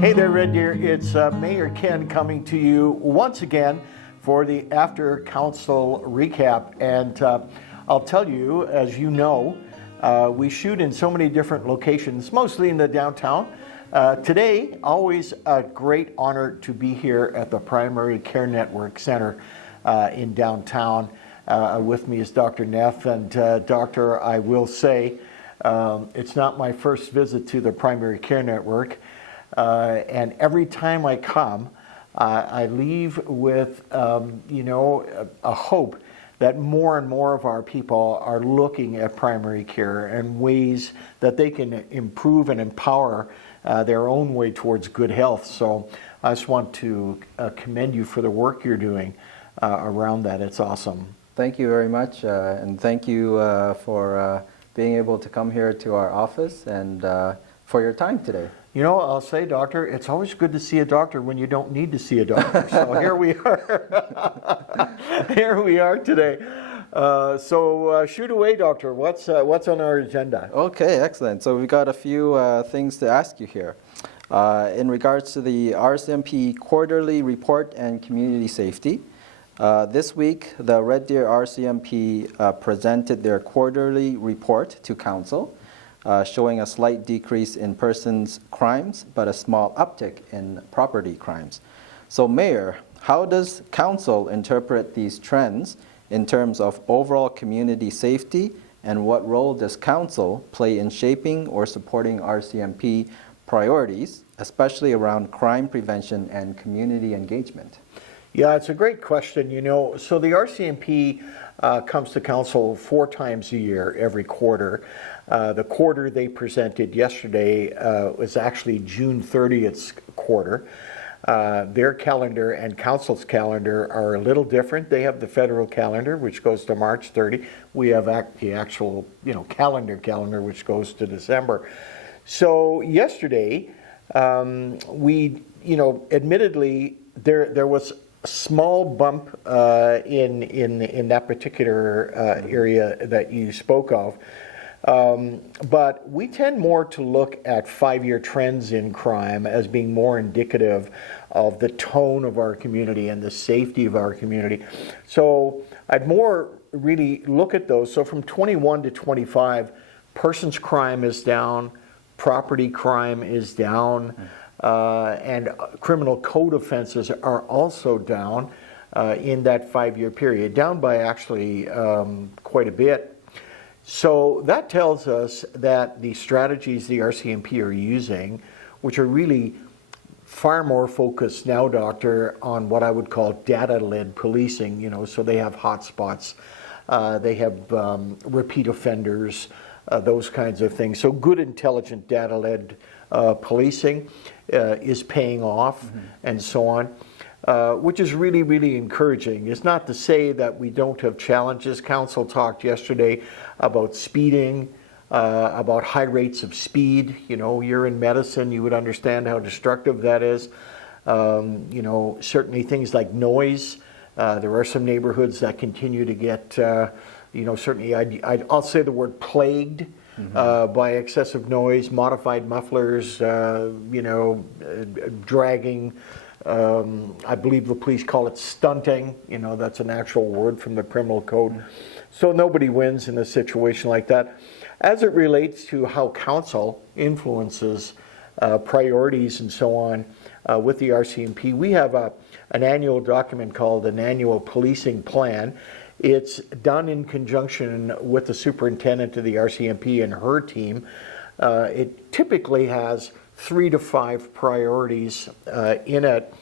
Hey there, Red Deer. It's Mayor Ken coming to you once again for the After Council recap. And I'll tell you, as you know, we shoot in so many different locations, mostly in the downtown. Today, always a great honor to be here at the Primary Care Network Center in downtown. With me is Dr. Neff. And Doctor, I will say, it's not my first visit to the Primary Care Network. And every time I come, I leave with, a hope that more and more of our people are looking at primary care and ways that they can improve and empower their own way towards good health. So I just want to commend you for the work you're doing around that. It's awesome. Thank you very much, and thank you for being able to come here to our office and for your time today. You know, I'll say, Doctor, it's always good to see a doctor when you don't need to see a doctor. So here we are. Here we are today. So shoot away, Doctor. What's on our agenda? Okay, excellent. So we've got a few things to ask you here. In regards to the RCMP quarterly report and community safety, this week the Red Deer RCMP presented their quarterly report to Council, showing a slight decrease in persons crimes, but a small uptick in property crimes. So Mayor, how does Council interpret these trends in terms of overall community safety, and what role does Council play in shaping or supporting RCMP priorities, especially around crime prevention and community engagement? Yeah, it's a great question. So the RCMP comes to Council 4 times a year, every quarter. The quarter they presented yesterday was actually June 30th quarter. Their calendar and Council's calendar are a little different. They have the federal calendar, which goes to March 30. We have the actual, calendar, which goes to December. So yesterday, we, admittedly, there was a small bump in that particular area that you spoke of. But we tend more to look at 5-year trends in crime as being more indicative of the tone of our community and the safety of our community. So I'd more really look at those. So from 21 to 25, persons crime is down, property crime is down, and criminal code offenses are also down in that 5-year period, down by actually quite a bit. So that tells us that the strategies the RCMP are using, which are really far more focused now, Doctor, on what I would call data-led policing, so they have hotspots, they have repeat offenders, those kinds of things. So good, intelligent, data-led policing is paying off, and so on. Which is really, really encouraging. It's not to say that we don't have challenges. Council talked yesterday about speeding, about high rates of speed. You're in medicine, you would understand how destructive that is. Certainly things like noise. There are some neighborhoods that continue to get, certainly I'll say the word plagued by excessive noise, modified mufflers, dragging. I believe the police call it stunting. That's an actual word from the criminal code. So nobody wins in a situation like that. As it relates to how Council influences priorities and so on with the RCMP, we have an annual document called an annual policing plan. It's done in conjunction with the superintendent of the RCMP and her team. It typically has 3 to 5 priorities in it,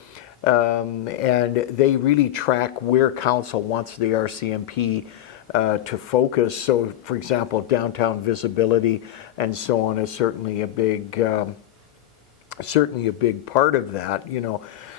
and they really track where Council wants the RCMP to focus. So, for example, downtown visibility and so on is certainly a big part of that.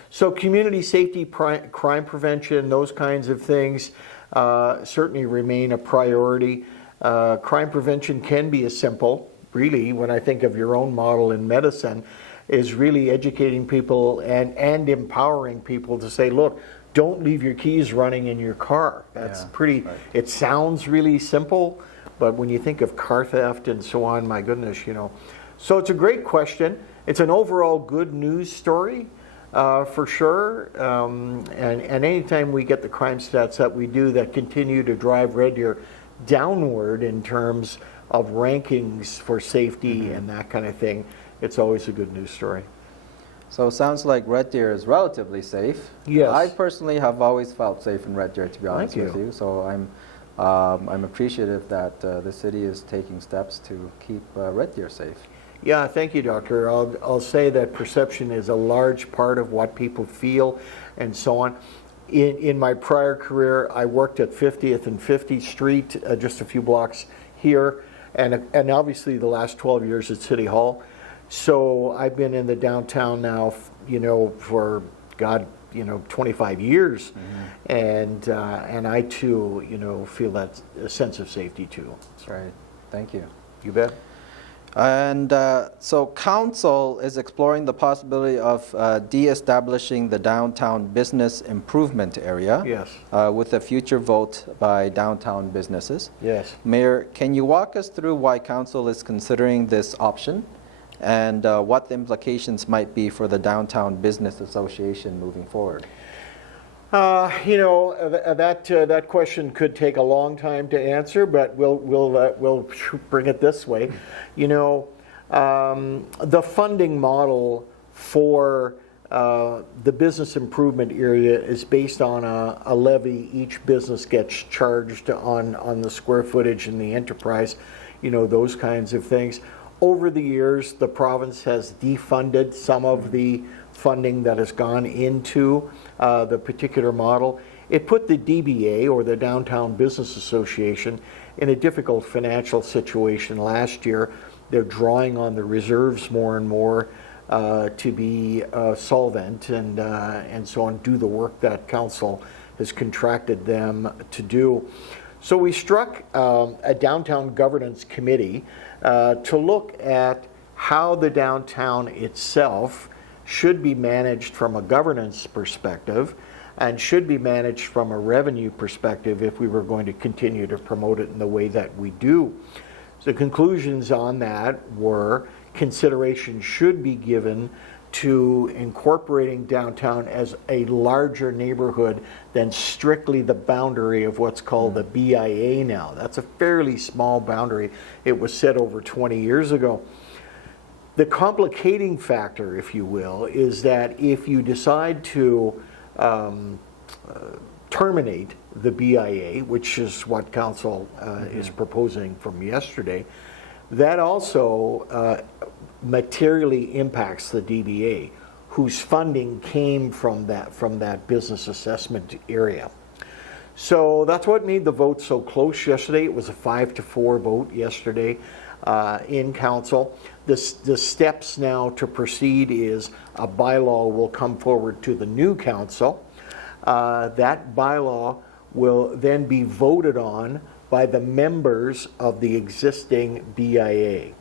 So community safety, crime prevention, those kinds of things certainly remain a priority. Crime prevention can be as simple, really, when I think of your own model in medicine, is really educating people and empowering people to say, look, don't leave your keys running in your car. That's pretty, right. It sounds really simple, but when you think of car theft and so on, my goodness, So it's a great question. it's an overall good news story. For sure, and anytime we get the crime stats that we do that continue to drive Red Deer downward in terms of rankings for safety and that kind of thing, it's always a good news story. So it sounds like Red Deer is relatively safe. Yes. I personally have always felt safe in Red Deer, to be honest Thank with you. you. So I'm appreciative that the city is taking steps to keep Red Deer safe. Yeah, thank you, Doctor. I'll say that perception is a large part of what people feel and so on. In my prior career, I worked at 50th and 50th Street, just a few blocks here, and obviously the last 12 years at City Hall. So I've been in the downtown now, for 25 years, and I too, feel that sense of safety too. That's right. Thank you. You bet. And so council is exploring the possibility of de-establishing the downtown business improvement area. Yes. With a future vote by downtown businesses. Yes. Mayor, can you walk us through why council is considering this option and what the implications might be for the Downtown Business Association moving forward? That question could take a long time to answer, but we'll bring it this way. The funding model for the business improvement area is based on a levy. Each business gets charged on the square footage and the enterprise, those kinds of things. Over the years, the province has defunded some of the funding that has gone into the particular model. It put the DBA, or the Downtown Business Association, in a difficult financial situation last year. They're drawing on the reserves more and more to be solvent and so on, do the work that council has contracted them to do. So we struck a downtown governance committee to look at how the downtown itself should be managed from a governance perspective and should be managed from a revenue perspective if we were going to continue to promote it in the way that we do. The conclusions on that were consideration should be given to incorporating downtown as a larger neighborhood than strictly the boundary of what's called the BIA now. That's a fairly small boundary. It was set over 20 years ago. The complicating factor, if you will, is that if you decide to terminate the BIA, which is what council is proposing from yesterday, that also materially impacts the DBA, whose funding came from that business assessment area. So that's what made the vote so close yesterday. It was a 5-4 vote yesterday in council. The steps now to proceed is a bylaw will come forward to the new council. That bylaw will then be voted on by the members of the existing BIA,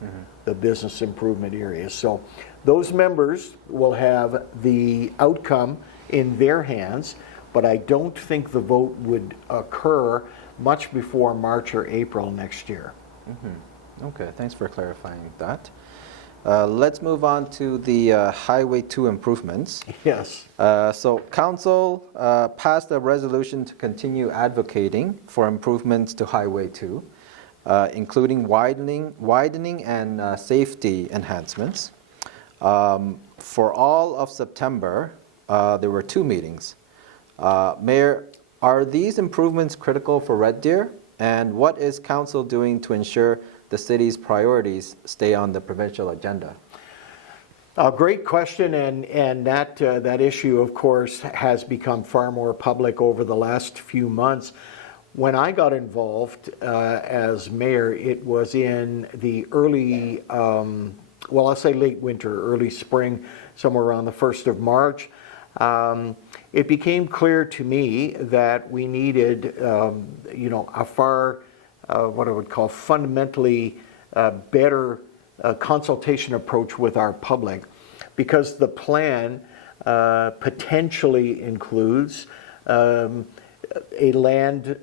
the business improvement area. So those members will have the outcome in their hands, but I don't think the vote would occur much before March or April next year. Okay, thanks for clarifying that. Let's move on to the Highway 2 improvements. Yes. So council passed a resolution to continue advocating for improvements to Highway 2, including widening and safety enhancements. For all of September, there were 2 meetings. Mayor, are these improvements critical for Red Deer? And what is council doing to ensure the city's priorities stay on the provincial agenda? A great question, and that issue, of course, has become far more public over the last few months. When I got involved as mayor, it was in the early, I'll say late winter, early spring, somewhere around the 1st of March. It became clear to me that we needed, a far, what I would call fundamentally better consultation approach with our public, because the plan potentially includes a land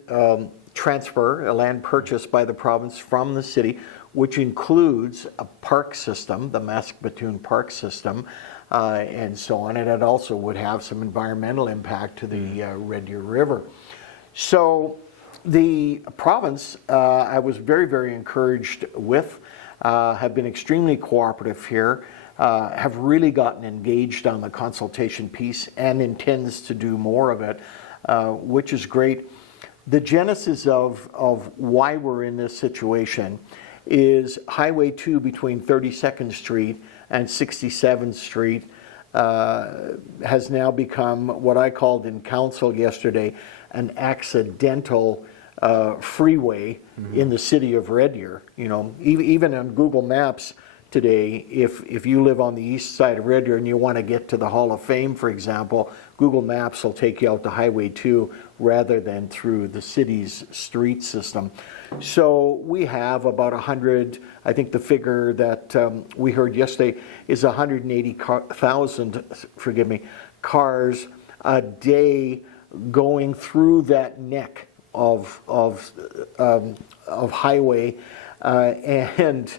transfer, a land purchase by the province from the city, which includes a park system, the Maskbatoon Park System, and so on. And it also would have some environmental impact to the Red Deer River. So the province, I was very, very encouraged with, have been extremely cooperative here, have really gotten engaged on the consultation piece and intends to do more of it, which is great. The genesis of why we're in this situation is Highway 2 between 32nd Street and 67th Street has now become what I called in council yesterday an accidental freeway in the city of Red Deer. You know, even on Google Maps today, if you live on the east side of Red Deer and you want to get to the Hall of Fame, for example, Google Maps will take you out to Highway 2 rather than through the city's street system. So we have about 100, I think the figure that we heard yesterday is 180,000, forgive me, cars a day going through that neck of highway, and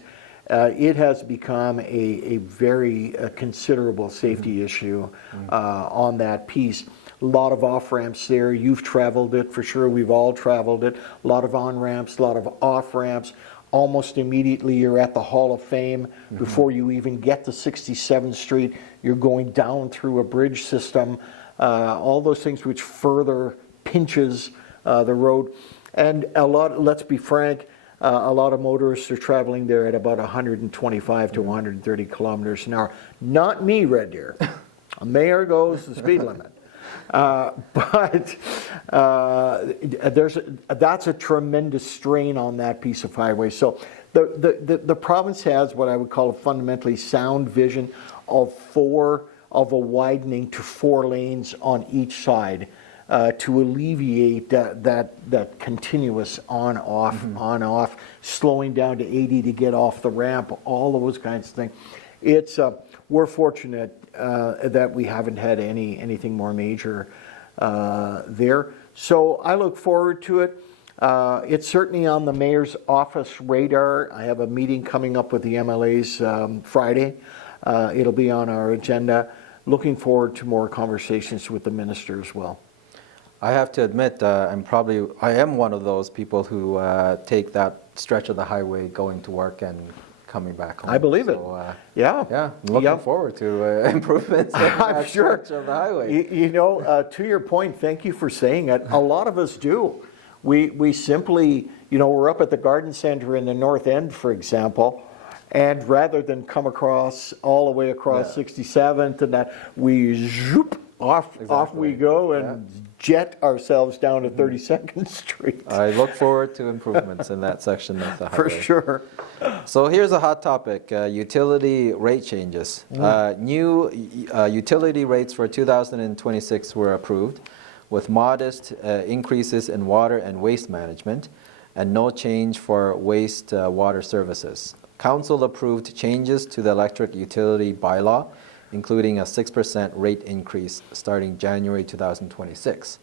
it has become a very considerable safety issue on that piece. A lot of off-ramps there. You've traveled it for sure. We've all traveled it. A lot of on-ramps, a lot of off-ramps. Almost immediately you're at the Hall of Fame. Before you even get to 67th Street, you're going down through a bridge system. All those things which further pinches the road. And a lot, let's be frank, a lot of motorists are traveling there at about 125 to 130 kilometers an hour. Not me, Red Deer. A mayor goes the speed limit. But that's a tremendous strain on that piece of highway. So the province has what I would call a fundamentally sound vision of a widening to 4 lanes on each side to alleviate that continuous on-off, slowing down to 80 to get off the ramp, all those kinds of things. It's we're fortunate that we haven't had anything more major there. So I look forward to it. It's certainly on the mayor's office radar. I have a meeting coming up with the MLAs Friday. It'll be on our agenda. Looking forward to more conversations with the minister as well. I have to admit, I am one of those people who take that stretch of the highway going to work and coming back home. I believe it. Yeah. Yeah, I'm looking forward to improvements in that stretch of the highway. You know, to your point, thank you for saying it. A lot of us do. We simply, you know, we're up at the garden center in the North End, for example, and rather than come across all the way across 67th and that, we zoop off we go and jet ourselves down to 32nd Street. I look forward to improvements in that section of the highway. For sure. So here's a hot topic, utility rate changes. New utility rates for 2026 were approved, with modest increases in water and waste management and no change for waste water services. Council approved changes to the electric utility bylaw, including a 6% rate increase starting January 2026.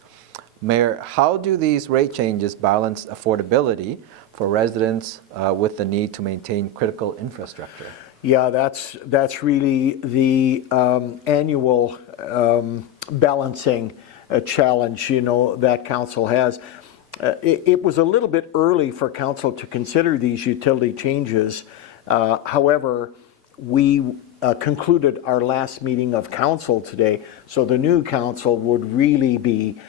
Mayor, how do these rate changes balance affordability for residents with the need to maintain critical infrastructure? Yeah, that's really the annual balancing challenge, you know, that council has. It was a little bit early for council to consider these utility changes. However, we concluded our last meeting of council today, so the new council would really be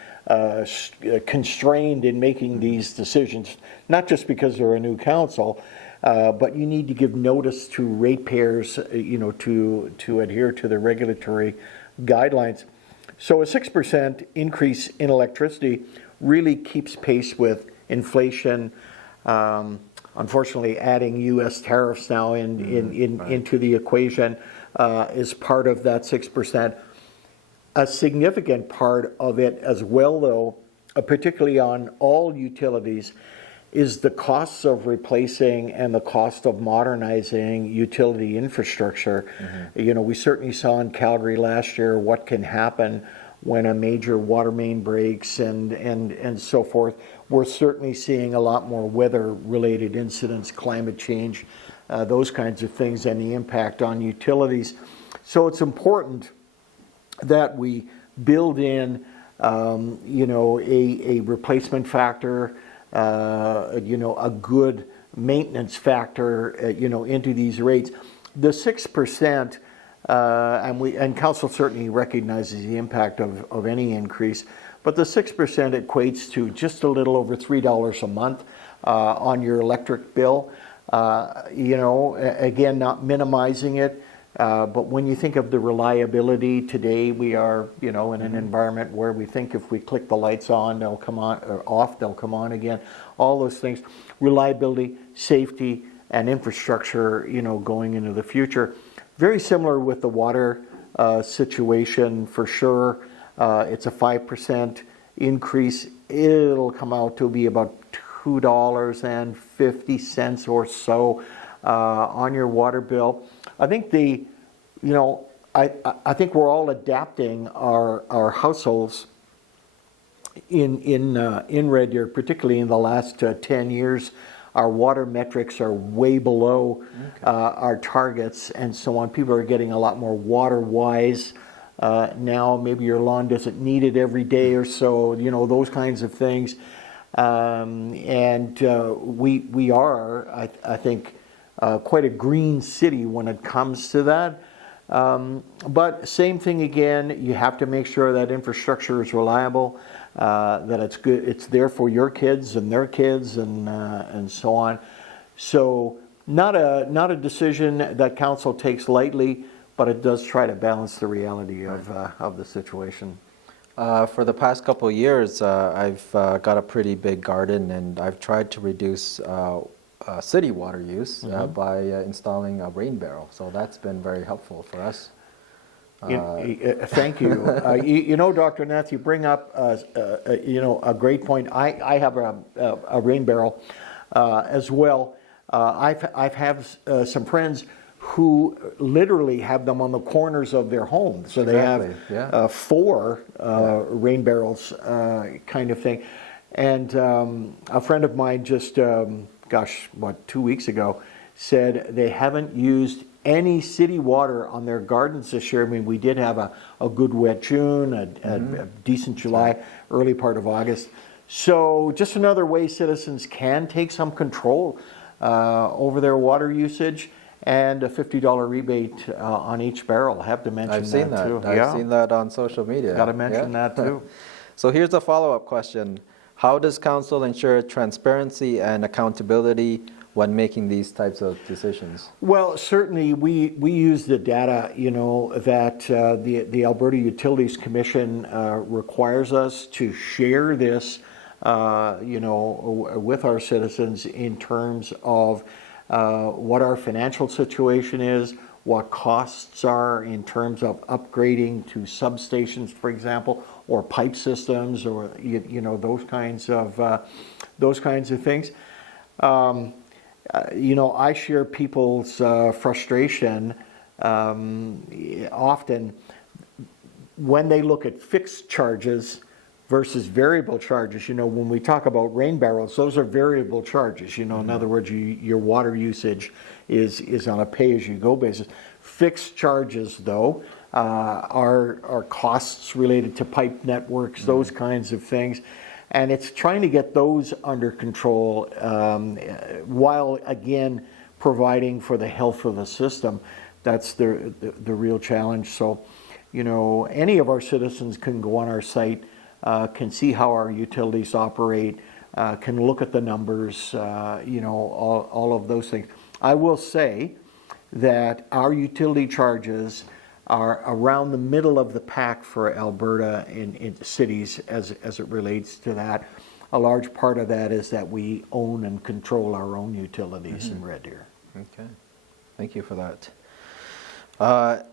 constrained in making these decisions, not just because they're a new council, but you need to give notice to ratepayers, you know, to adhere to the regulatory guidelines. So a 6% increase in electricity really keeps pace with inflation. Unfortunately, adding U.S. tariffs now into the equation is part of that 6%. A significant part of it as well, though, particularly on all utilities, is the costs of replacing and the cost of modernizing utility infrastructure. You know, we certainly saw in Calgary last year what can happen when a major water main breaks and so forth. We're certainly seeing a lot more weather-related incidents, climate change, those kinds of things, and the impact on utilities. So it's important that we build in, a replacement factor, a good maintenance factor, into these rates. The 6%, and council certainly recognizes the impact of any increase, but the 6% equates to just a little over $3 a month on your electric bill. Again, not minimizing it, but when you think of the reliability today, we are, in an environment where we think if we click the lights on, they'll come on, or off, they'll come on again. All those things, reliability, safety, and infrastructure, going into the future. Very similar with the water situation for sure. It's a 5% increase. It'll come out to be about $2.50 or so on your water bill. I think I think we're all adapting our households in Red Deer, particularly in the last 10 years. Our water metrics are way below our targets and so on. People are getting a lot more water wise now. Maybe your lawn doesn't need it every day or so, those kinds of things. We are, I think, quite a green city when it comes to that. But same thing again, you have to make sure that infrastructure is reliable, that it's good, it's there for your kids and their kids and so on. So not a decision that council takes lightly, but it does try to balance the reality of the situation. For the past couple of years, I've got a pretty big garden, and I've tried to reduce city water use by installing a rain barrel. So that's been very helpful for us. Thank you. Dr. Nath, you bring up a great point. I have a rain barrel as well. I've had some friends who literally have them on the corners of their homes. So they have 4 rain barrels kind of thing. And a friend of mine just, 2 weeks ago, said they haven't used any city water on their gardens this year. I mean, we did have a good wet June, a decent July, early part of August. So just another way citizens can take some control over their water usage, and a $50 rebate on each barrel. I have to mention I've seen that too. I've seen that on social media. Got to mention that too. So here's a follow-up question. How does council ensure transparency and accountability when making these types of decisions? Well, certainly we use the data, that the Alberta Utilities Commission requires us to share this, with our citizens in terms of what our financial situation is, what costs are in terms of upgrading to substations, for example, or pipe systems, or those kinds of things. I share people's frustration often when they look at fixed charges versus variable charges. When we talk about rain barrels, those are variable charges. In other words, your water usage is on a pay-as-you-go basis. Fixed charges, though, are costs related to pipe networks, those kinds of things. And it's trying to get those under control while, again, providing for the health of the system. That's the real challenge. So, any of our citizens can go on our site, can see how our utilities operate, can look at the numbers, all of those things. I will say that our utility charges are around the middle of the pack for Alberta in cities as it relates to that. A large part of that is that we own and control our own utilities in Red Deer. Okay, thank you for that.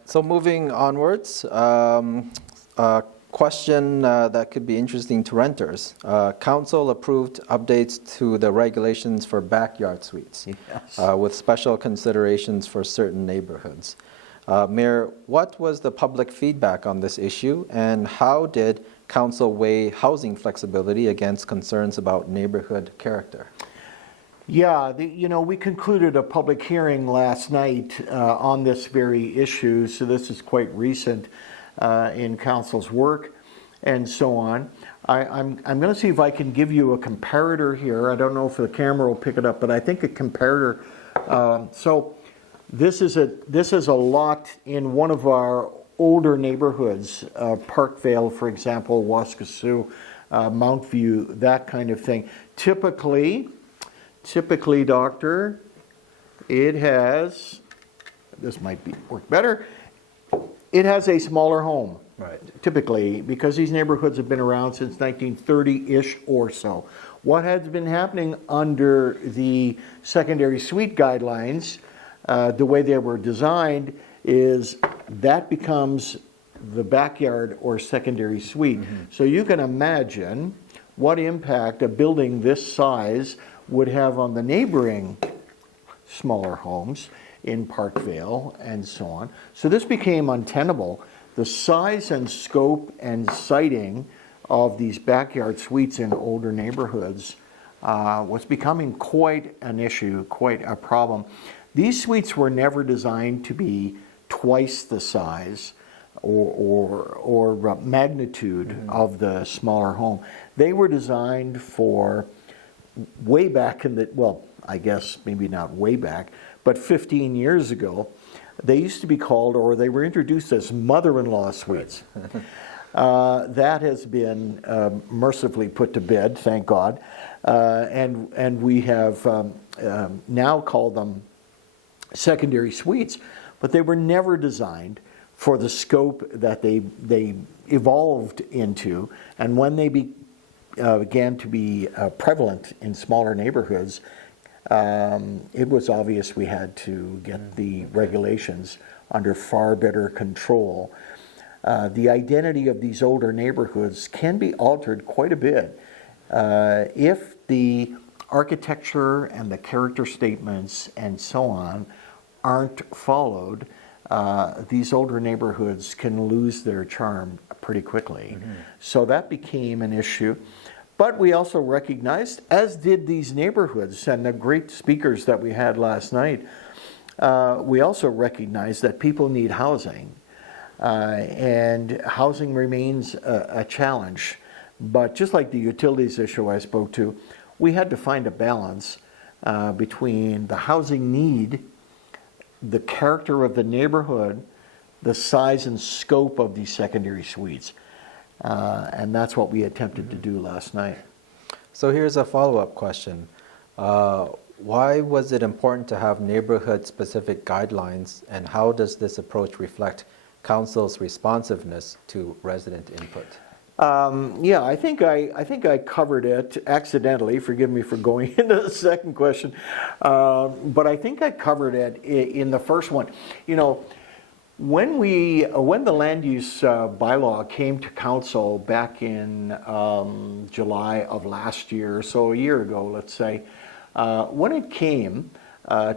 So moving onwards, question that could be interesting to renters. Council approved updates to the regulations for backyard suites, Yes. with special considerations for certain neighborhoods. Mayor, what was the public feedback on this issue, and how did council weigh housing flexibility against concerns about neighborhood character? Yeah, we concluded a public hearing last night on this very issue, so this is quite recent in council's work and so on. I'm going to see if I can give you a comparator here. I don't know if the camera will pick it up, but I think a comparator. So this is a lot in one of our older neighborhoods, Parkvale, for example, Waskesiu, Mount View, that kind of thing. Typically, Doctor, it has, this might work better, it has a smaller home. Right. Typically, because these neighborhoods have been around since 1930-ish or so. What has been happening under the secondary suite guidelines, the way they were designed, is that becomes the backyard or secondary suite. Mm-hmm. So you can imagine what impact a building this size would have on the neighboring smaller homes in Parkvale and so on. So this became untenable. The size and scope and siting of these backyard suites in older neighborhoods was becoming quite an issue, quite a problem. These suites were never designed to be twice the size or magnitude of the smaller home. They were designed for way back in the, well, I guess maybe not way back, but 15 years ago, they used to be called, or they were introduced as mother-in-law suites. That has been mercifully put to bed, thank God. And we have now called them secondary suites, but they were never designed for the scope that they evolved into. And when they began to be prevalent in smaller neighborhoods, it was obvious we had to get the regulations under far better control. The identity of these older neighborhoods can be altered quite a bit if the architecture and the character statements and so on aren't followed. These older neighborhoods can lose their charm pretty quickly. Mm-hmm. So that became an issue. But we also recognized, as did these neighborhoods and the great speakers that we had last night, we also recognized that people need housing. And housing remains a challenge. But just like the utilities issue I spoke to, we had to find a balance between the housing need, the character of the neighborhood, the size and scope of these secondary suites. And that's what we attempted to do last night. So here's a follow-up question. Why was it important to have neighborhood-specific guidelines, and how does this approach reflect council's responsiveness to resident input? Yeah, I think I covered it accidentally. Forgive me for going into the second question, but I think I covered it in the first one. You know, when the land use bylaw came to council back in July of last year, so a year ago, let's say, when it came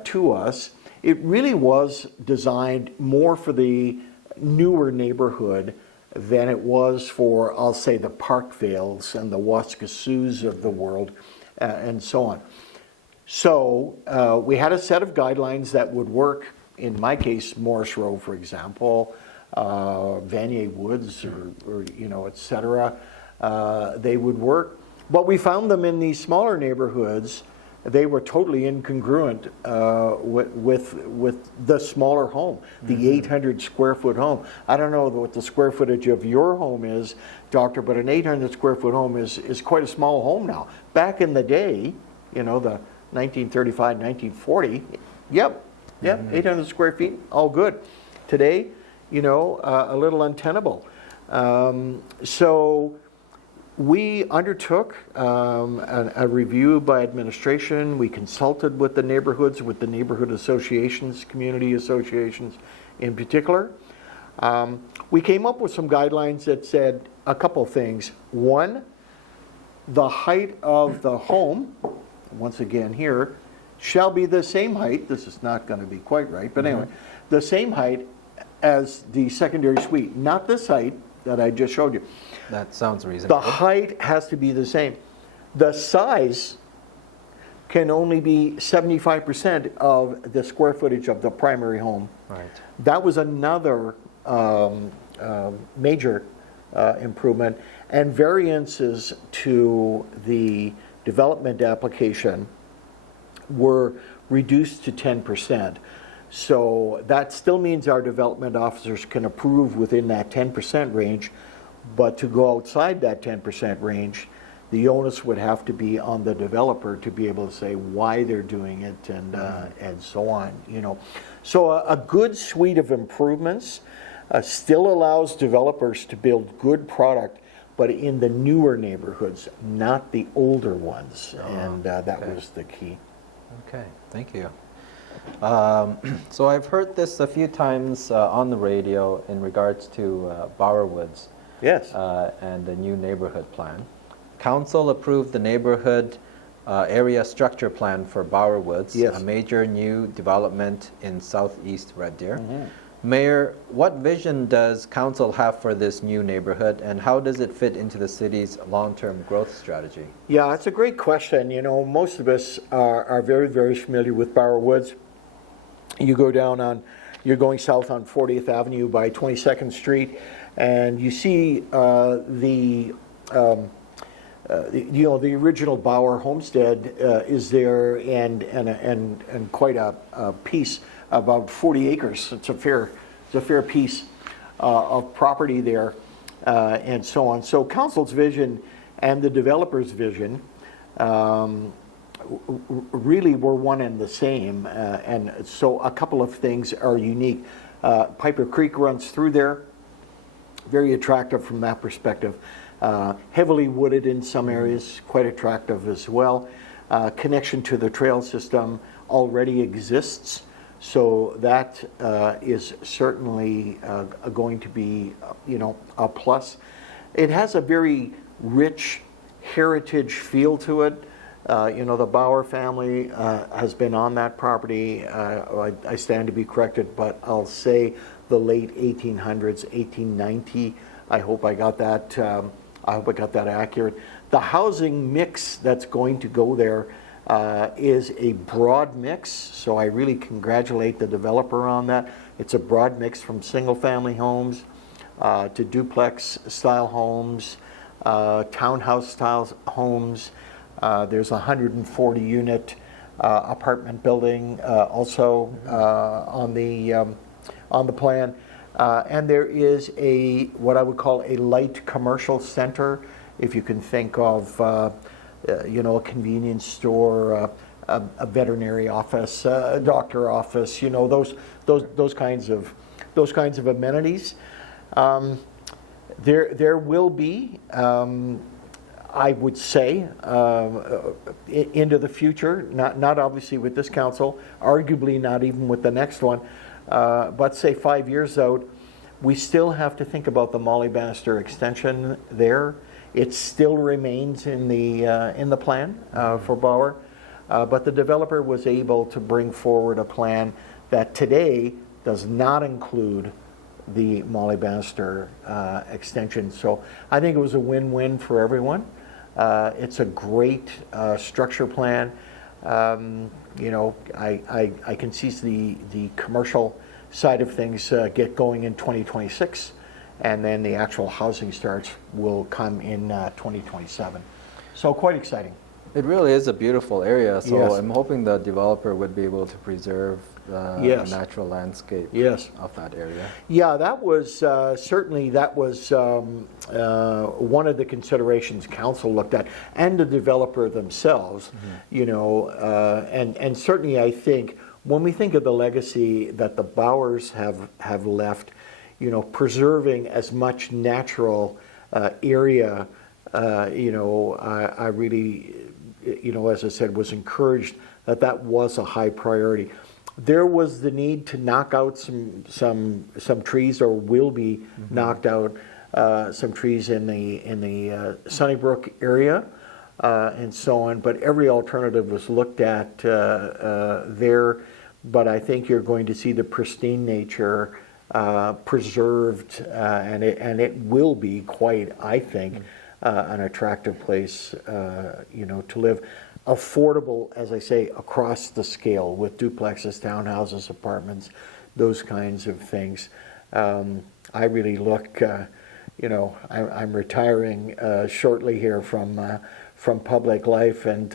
to us, it really was designed more for the newer neighborhood than it was for, I'll say, the Parkvales and the Waskesius of the world, and so on. So we had a set of guidelines that would work. In my case, Morris Row, for example, Vanier Woods, or et cetera, they would work. But we found them in these smaller neighborhoods. They were totally incongruent with the smaller home, the 800 square foot home. I don't know what the square footage of your home is, Doctor, but an 800 square foot home is quite a small home now. Back in the day, the 1935, 1940, yep, 800 square feet, all good. Today, a little untenable. So we undertook a review by administration. We consulted with the neighborhoods, with the neighborhood associations, community associations in particular. We came up with some guidelines that said a couple things. One, the height of the home, once again here, shall be the same height. This is not going to be quite right, but anyway, the same height as the secondary suite, not this height that I just showed you. That sounds The reasonable. height has to be the same. The size can only be 75% of the square footage of the primary home. Right. That was another major improvement. And variances to the development application were reduced to 10%. So that still means our development officers can approve within that 10% range, but to go outside that 10% range, the onus would have to be on the developer to be able to say why they're doing it and so on, you know. So a good suite of improvements still allows developers to build good product, but in the newer neighborhoods, not the older ones, and that okay. was the key. Okay, thank you. So I've heard this a few times on the radio in regards to Bower Woods Yes. and the new neighborhood plan. Council approved the neighborhood area structure plan for Bower Woods, Yes. a major new development in southeast Red Deer. Mm-hmm. Mayor, what vision does council have for this new neighborhood, and how does it fit into the city's long-term growth strategy? Yeah, it's a great question. You know, most of us are very, very familiar with Bower Woods. You go down on, you're going south on 40th Avenue by 22nd Street, and you see you know, the original Bower homestead is there, and quite a piece, about 40 acres. It's a fair piece of property there, and so on. So council's vision and the developer's vision really were one and the same, and so a couple of things are unique. Piper Creek runs through there, very attractive from that perspective. Heavily wooded in some areas, quite attractive as well. Connection to the trail system already exists, so that is certainly going to be, you know, a plus. It has a very rich heritage feel to it. You know, the Bower family has been on that property. I stand to be corrected, but I'll say the late 1800s, 1890. I hope I got that. I hope I got that accurate. The housing mix that's going to go there is a broad mix, so I really congratulate the developer on that. It's a broad mix from single-family homes to duplex-style homes, townhouse-style homes. There's a 140-unit apartment building also on the plan. And there is what I would call a light commercial center, if you can think of, you know, a convenience store, a veterinary office, a doctor office, you know, those kinds of amenities. There will be, I would say, into the future, not obviously with this council, arguably not even with the next one, but say 5 years out, we still have to think about the Molly Bannister extension there. It still remains in the plan for Bower, but the developer was able to bring forward a plan that today does not include the Molly Bannister extension. So I think it was a win-win for everyone. It's a great structure plan. You know, I can see the commercial side of things get going in 2026, and then the actual housing starts will come in 2027. So quite exciting. It really is a beautiful area, so Yes. I'm hoping the developer would be able to preserve the Yes. natural landscape Yes. of that area. Yeah, that was certainly one of the considerations council looked at, and the developer themselves. You know, and certainly I think when we think of the legacy that the Bowers have left, you know, preserving as much natural area, you know, I really, you know, as I said, was encouraged that was a high priority. There was the need to knock out some trees, or will be knocked out some trees in the Sunnybrook area and so on. But every alternative was looked at there. But I think you're going to see the pristine nature preserved, and it will be quite, I think, an attractive place, to live. Affordable, as I say, across the scale with duplexes, townhouses, apartments, those kinds of things. I really look, I'm retiring shortly here from public life, and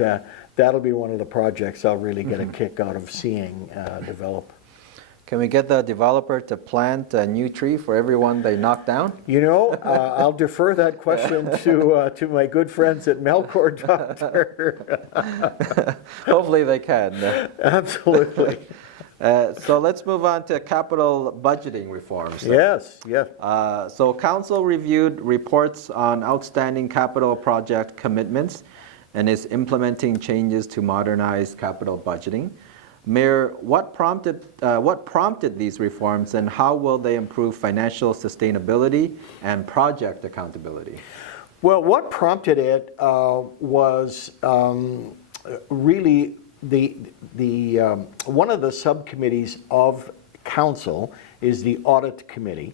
that'll be one of the projects I'll really get a kick out of seeing develop. Can we get the developer to plant a new tree for everyone they knock down? I'll defer that question to my good friends at Melcor, Doctor. Hopefully they can. Absolutely. So let's move on to capital budgeting reforms. Yes. So council reviewed reports on outstanding capital project commitments and is implementing changes to modernize capital budgeting. Mayor, what prompted these reforms, and how will they improve financial sustainability and project accountability? Well, what prompted it was really the one of the subcommittees of council is the audit committee,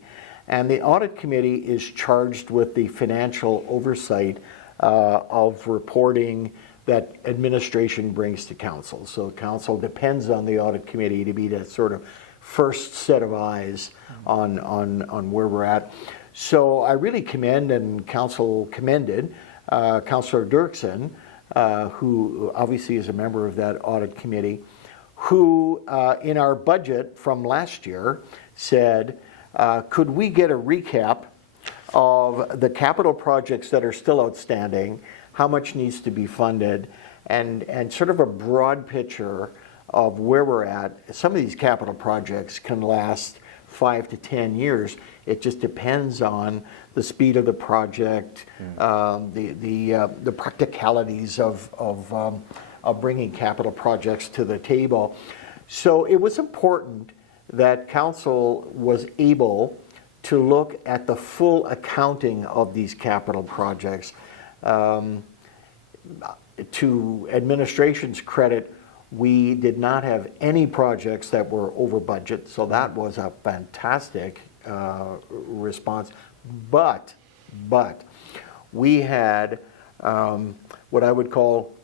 and the audit committee is charged with the financial oversight of reporting that administration brings to council. So council depends on the audit committee to be that sort of first set of eyes on where we're at. So I really commend, and council commended, Councillor Dirksen, who obviously is a member of that audit committee, who in our budget from last year said, could we get a recap of the capital projects that are still outstanding, how much needs to be funded, and sort of a broad picture of where we're at. Some of these capital projects can last 5 to 10 years. It just depends on the speed of the project, the practicalities of bringing capital projects to the table. So it was important that council was able to look at the full accounting of these capital projects. To administration's credit, we did not have any projects that were over budget, so that was a fantastic response. But we had what I would call,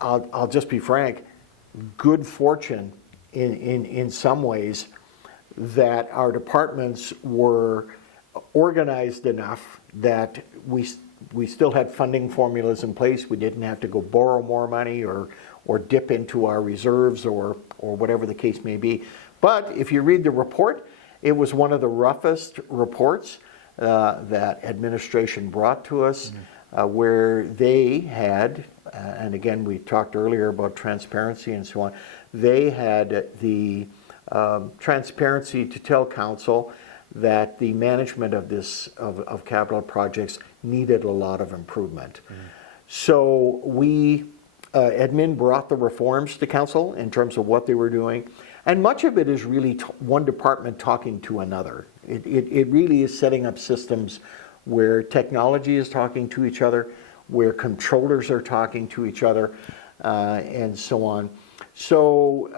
I'll just be frank, good fortune in some ways, that our departments were organized enough that we still had funding formulas in place. We didn't have to go borrow more money or dip into our reserves or whatever the case may be. But if you read the report, it was one of the roughest reports that administration brought to us, where they had, and again we talked earlier about transparency and so on, they had the transparency to tell council that the management of of capital projects needed a lot of improvement. So we, admin brought the reforms to council in terms of what they were doing, and much of it is really one department talking to another. It really is setting up systems where technology is talking to each other, where controllers are talking to each other, and so on. So,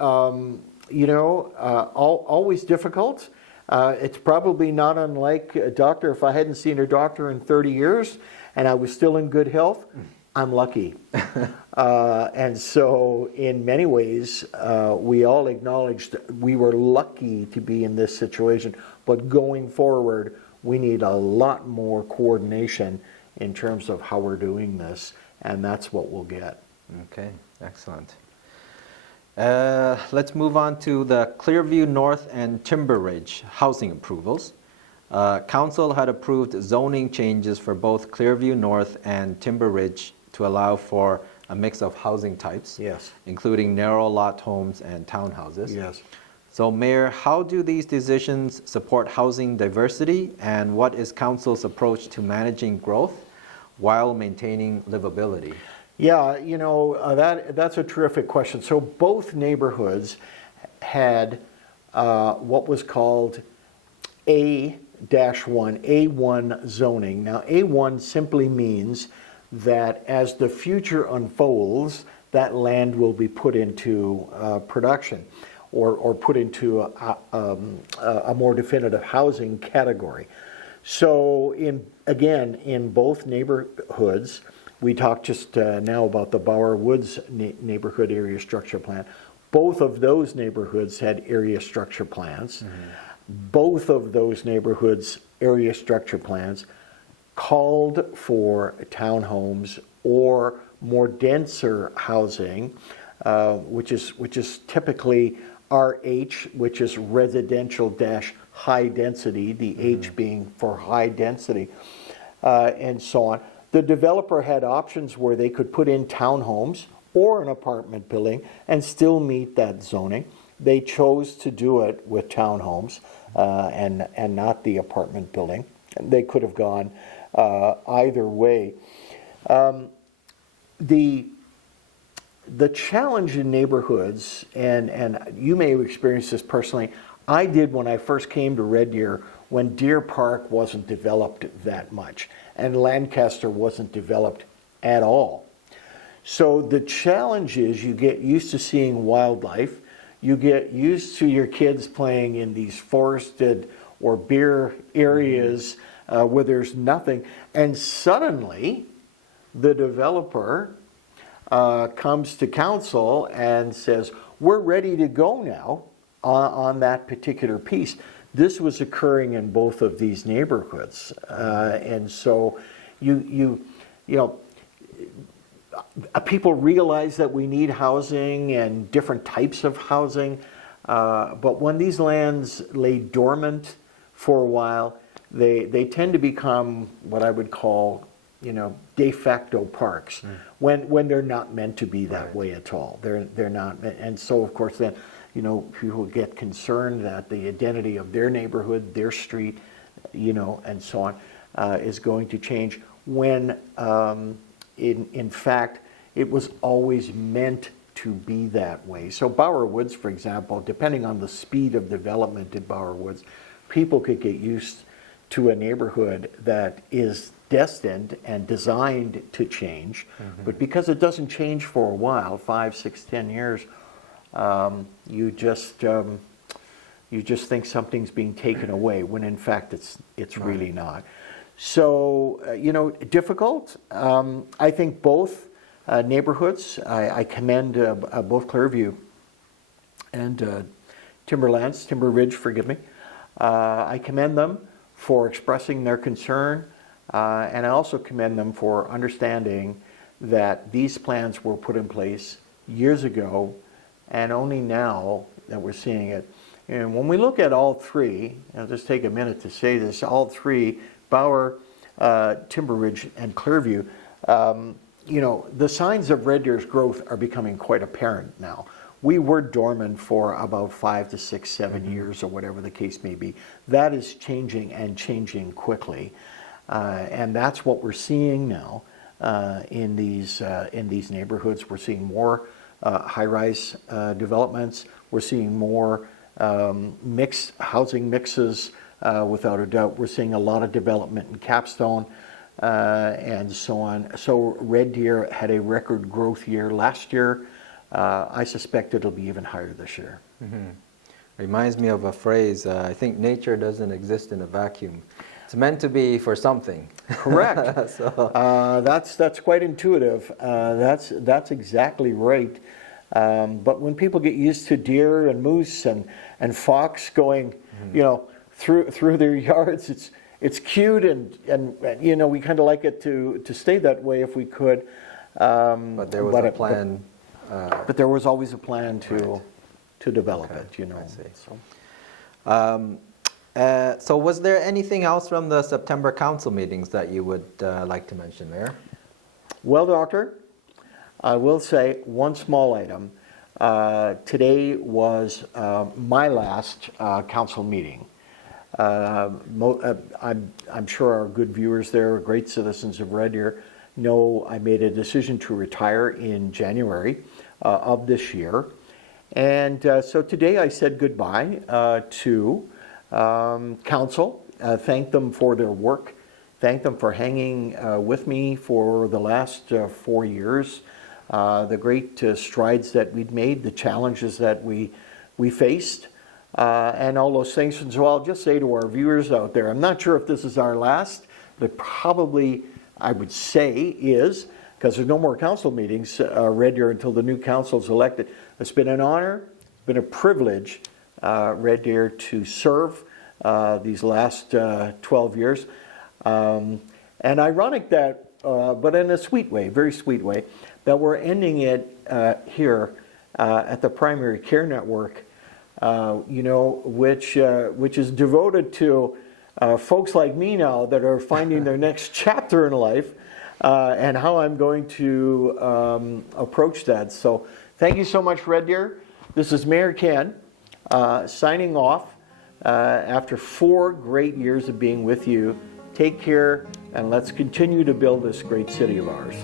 always difficult. It's probably not unlike a doctor. If I hadn't seen a doctor in 30 years and I was still in good health, I'm lucky. And so in many ways, we all acknowledged we were lucky to be in this situation. But going forward, we need a lot more coordination in terms of how we're doing this. And that's what we'll get. Okay, excellent. Let's move on to the Clearview North and Timber Ridge housing approvals. Council had approved zoning changes for both Clearview North and Timber Ridge to allow for a mix of housing types, Yes. including narrow lot homes and townhouses. Yes. So Mayor, how do these decisions support housing diversity, and what is council's approach to managing growth while maintaining livability? Yeah, that's a terrific question. So both neighborhoods had what was called A-1 zoning. Now, A1 simply means that as the future unfolds, that land will be put into production. or put into a more definitive housing category. So again, in both neighborhoods, we talked just now about the Bower Woods neighborhood area structure plan. Both of those neighborhoods had area structure plans. Both of those neighborhoods' area structure plans called for townhomes or more denser housing, which is typically RH, which is residential dash high density, the H being for high density, and so on. The developer had options where they could put in townhomes or an apartment building and still meet that zoning. They chose to do it with townhomes and not the apartment building. They could have gone either way. The challenge in neighborhoods, and you may have experienced this personally, I did when I first came to Red Deer when Deer Park wasn't developed that much and Lancaster wasn't developed at all. So the challenge is you get used to seeing wildlife, you get used to your kids playing in these forested or bare areas where there's nothing, and suddenly the developer comes to council and says, we're ready to go now on that particular piece. This was occurring in both of these neighborhoods. And so you know, people realize that we need housing and different types of housing, but when these lands lay dormant for a while, they tend to become what I would call, you know, de facto parks when they're not meant to be that way at all. They're not, and so of course then, you know, people get concerned that the identity of their neighborhood, their street, you know, and so on, is going to change when in fact it was always meant to be that way. So Bower Woods, for example, depending on the speed of development in Bower Woods, people could get used to a neighborhood that is destined and designed to change, but because it doesn't change for a while, 5, 6, 10 years, you just think something's being taken away when in fact it's really not. So you know, difficult. I think both neighborhoods. I commend both Clearview and Timber Ridge. Forgive me. I commend them for expressing their concern, and I also commend them for understanding that these plans were put in place years ago, and only now that we're seeing it. And when we look at all three, I'll just take a minute to say this, all three, Bower, Timber Ridge, and Clearview, you know, the signs of Red Deer's growth are becoming quite apparent now. We were dormant for about 5 to 6, 7 years, or whatever the case may be. That is changing and changing quickly, and that's what we're seeing now in these neighborhoods. We're seeing more high-rise developments. We're seeing more mixed housing mixes, without a doubt. We're seeing a lot of development in Capstone and so on. So Red Deer had a record growth year last year. I suspect it'll be even higher this year. Reminds me of a phrase, I think nature doesn't exist in a vacuum. It's meant to be for something. Correct. So. That's quite intuitive. That's exactly right. But when people get used to deer and moose and fox going, you know, through their yards, it's cute and you know, we kind of like it to stay that way if we could. But there was a plan. But there was always a plan to develop it, you know. I see. So was there anything else from the September council meetings that you would like to mention, Mayor? Well, Doctor, I will say one small item. Today was my last council meeting. I'm sure our good viewers there, great citizens of Red Deer, know I made a decision to retire in January of this year. And so today I said goodbye to council, thanked them for their work, thanked them for hanging with me for the last 4 years, the great strides that we'd made, the challenges that we we faced, and all those things. And so I'll just say to our viewers out there, I'm not sure if this is our last, but probably I would say is, because there's no more council meetings, Red Deer, until the new council is elected. It's been an honor, been a privilege, Red Deer, to serve these last 12 years. And ironic that, but in a sweet way, very sweet way, that we're ending it here at the Primary Care Network, which is devoted to folks like me now that are finding their next chapter in life, and how I'm going to approach that. So thank you so much, Red Deer. This is Mayor Ken signing off after 4 great years of being with you. Take care, and let's continue to build this great city of ours.